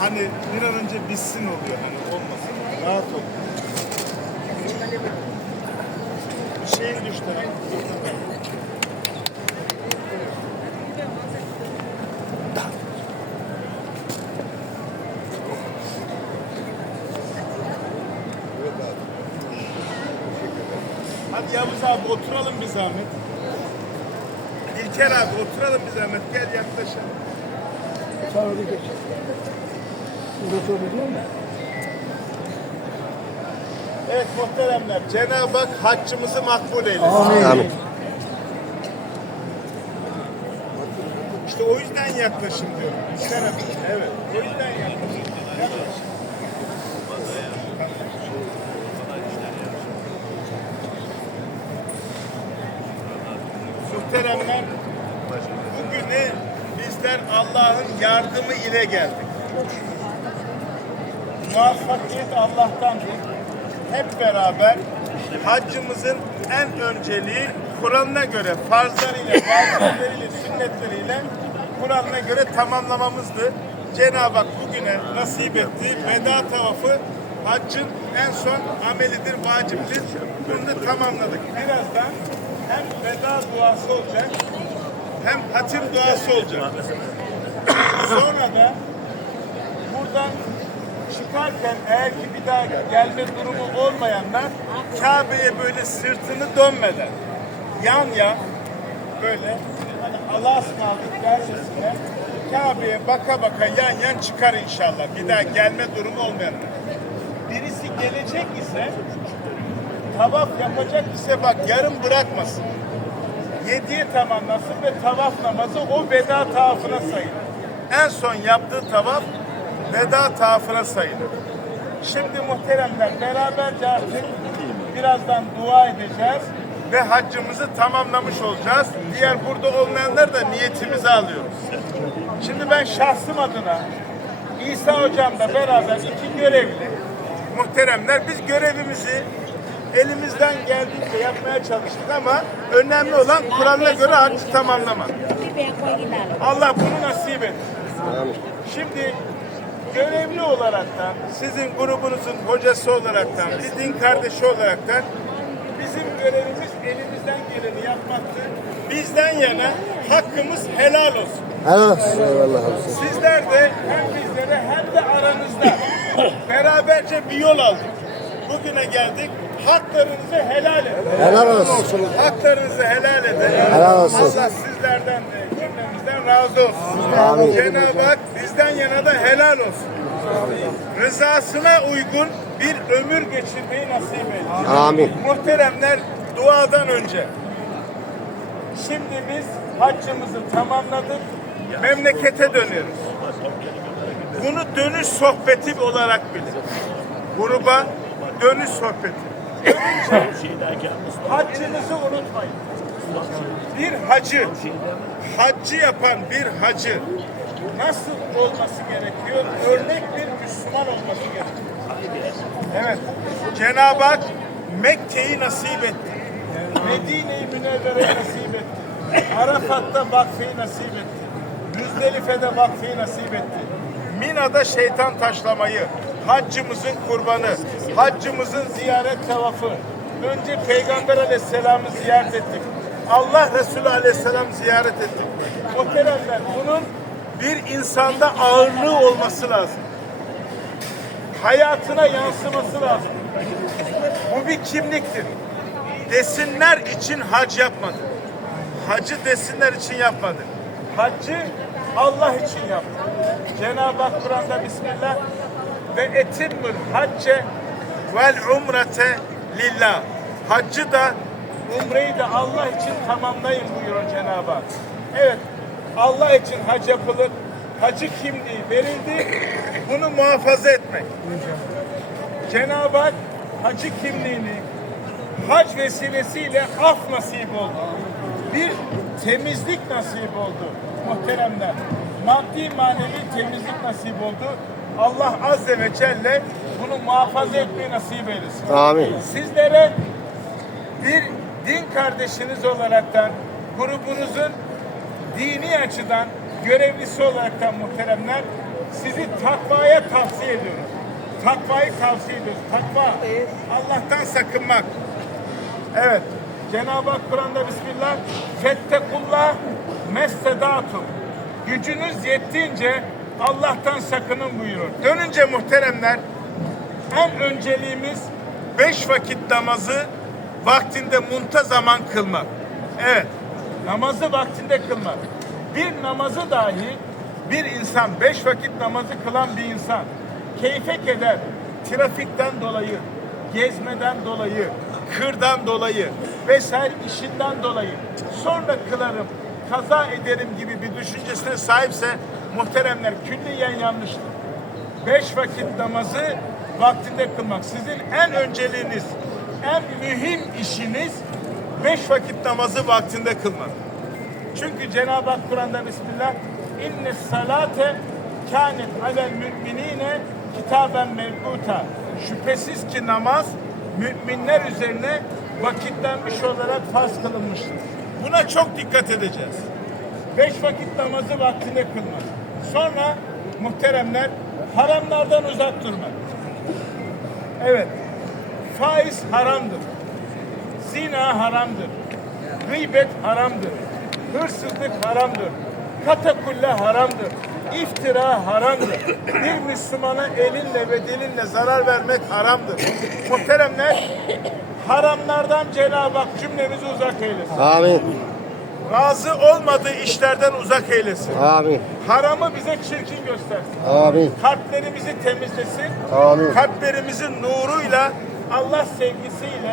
hani bir an önce bitsin oluyor hani olmasın. Rahat ol. Şeyin düştü. Hadi Yavuz abi oturalım bir zahmet. İlker abi oturalım bir zahmet. Gel yaklaşalım. Orada geç. Evet muhteremler. Cenab-ı Hak haccımızı makbul eylesin. Amin. İşte o yüzden yaklaşın diyorum. İşaret. Evet. O yüzden. Yaklaşın. Muhteremler, bugüne bizler Allah'ın yardımı ile geldik. Muvaffakiyet Allah'tandır. Hep beraber haccımızın en önceliği Kur'an'a göre farzlarıyla, vazifeleriyle, sünnetleriyle Kur'an'a göre tamamlamamızdı. Cenab-ı Hak bugüne nasip etti. Veda tavafı haccın en son amelidir, vacibidir. Bunu da tamamladık. Birazdan hem veda duası olacak hem hatim duası olacak. Sonra da buradan çıkarken eğer ki bir daha gelme durumu olmayanlar Kabe'ye böyle sırtını dönmeden yan yan böyle hani Allah'a ısmarladık dercesine Kabe'ye baka baka yan yan çıkar inşallah. Bir daha gelme durumu olmayanlar. Birisi gelecek ise tavaf yapacak ise bak yarım bırakmasın. Yediye tamamlasın ve tavaf namazı o veda tavafına sayılır. En son yaptığı tavaf veda tafıra sayılır. Şimdi muhteremler beraberce artık birazdan dua edeceğiz ve haccımızı tamamlamış olacağız. Diğer burada olmayanlar da niyetimizi alıyoruz. Şimdi ben şahsım adına İsa hocamla beraber iki görevli muhteremler biz görevimizi elimizden geldiğince yapmaya çalıştık ama önemli olan kuralına göre haccı tamamlamak. Allah bunu nasip et. Şimdi görevli olaraktan, sizin grubunuzun hocası olaraktan, bir din kardeşi olaraktan bizim görevimiz elimizden geleni yapmaktır. Bizden yana hakkımız helal olsun. Helal olsun. Eyvallah olsun. Sizler de hem bizlere hem de aranızda beraberce bir yol aldık. Bugüne geldik. Haklarınızı helal edin. Helal olsun. Haklarınızı helal edin. Helal olsun. Allah sizlerden de razı olsun. Cenab-ı Hak bizden yana da helal olsun. Rızasına uygun bir ömür geçirmeyi nasip eylesin. Amin. Muhteremler duadan önce. Şimdi biz haccımızı tamamladık. Memlekete dönüyoruz. Bunu dönüş sohbeti olarak bilin. Gruba dönüş sohbeti. Dönünce haccınızı unutmayın. Bir hacı, haccı yapan bir hacı nasıl olması gerekiyor? Örnek bir Müslüman olması gerekiyor. Evet. Cenab-ı Hak Mekke'yi nasip etti. Medine'yi Münevvere'yi nasip etti. Arafat'ta vakfeyi nasip etti. Müzdelife'de vakfeyi nasip etti. Mina'da şeytan taşlamayı, haccımızın kurbanı, haccımızın ziyaret tavafı. Önce Peygamber Aleyhisselam'ı ziyaret ettik. Allah Resulü Aleyhisselam ziyaret ettik. Muhteremler bunun bir insanda ağırlığı olması lazım hayatına yansıması lazım. Bu bir kimliktir. Desinler için hac yapmadı. Hacı desinler için yapmadı. Haccı Allah için yaptı. Cenab-ı Hak Kur'an'da Bismillah ve etimmül hacce vel umrete lillah. Haccı da umreyi de Allah için tamamlayın buyuruyor Cenab-ı Hak. Evet Allah için hac yapılır. Hacı kimliği verildi. Bunu muhafaza etmek. Cenab-ı Hak hacı kimliğini hac vesilesiyle af nasip oldu. Bir temizlik nasip oldu muhteremler. Maddi manevi temizlik nasip oldu. Allah Azze ve Celle bunu muhafaza etmeyi nasip eylesin. Amin. Sizlere bir din kardeşiniz olaraktan grubunuzun dini açıdan görevlisi olaraktan muhteremler sizi takvaya tavsiye ediyoruz. Takvayı tavsiye ediyoruz. Takva, Allah'tan sakınmak. Evet, Cenab-ı Hak Kur'an'da Bismillah, Fettekullah messedatum. Gücünüz yettiğince Allah'tan sakının buyurur. Dönünce muhteremler, en önceliğimiz beş vakit namazı vaktinde muntazaman kılmak. Evet, namazı vaktinde kılmak. Bir namazı dahi bir insan, beş vakit namazı kılan bir insan keyfe keder, trafikten dolayı, gezmeden dolayı, kırdan dolayı vesaire işinden dolayı sonra kılarım, kaza ederim gibi bir düşüncesine sahipse muhteremler külliyen yanlıştır beş vakit namazı vaktinde kılmak. Sizin en önceliğiniz, en mühim işiniz beş vakit namazı vaktinde kılmak. Çünkü Cenab-ı Hak Kur'an'da Bismillah inne salate kânet alel müminine kitaben mevkuta. Şüphesiz ki namaz müminler üzerine vakitlenmiş olarak farz kılınmıştır. Buna çok dikkat edeceğiz. Beş vakit namazı vaktinde kılmak. Sonra muhteremler haramlardan uzak durmak. Evet. Faiz haramdır. Zina haramdır. Gıybet haramdır. Hırsızlık haramdır. Katakulle haramdır. İftira haramdır. Bir Müslümana elinle ve dilinle zarar vermek haramdır. Muhteremler, haramlardan Cenab-ı Hak cümlemizi uzak eylesin. Amin. Razı olmadığı işlerden uzak eylesin. Amin. Haramı bize çirkin göstersin. Amin. Kalplerimizi temizlesin. Amin. Kalplerimizin nuruyla Allah sevgisiyle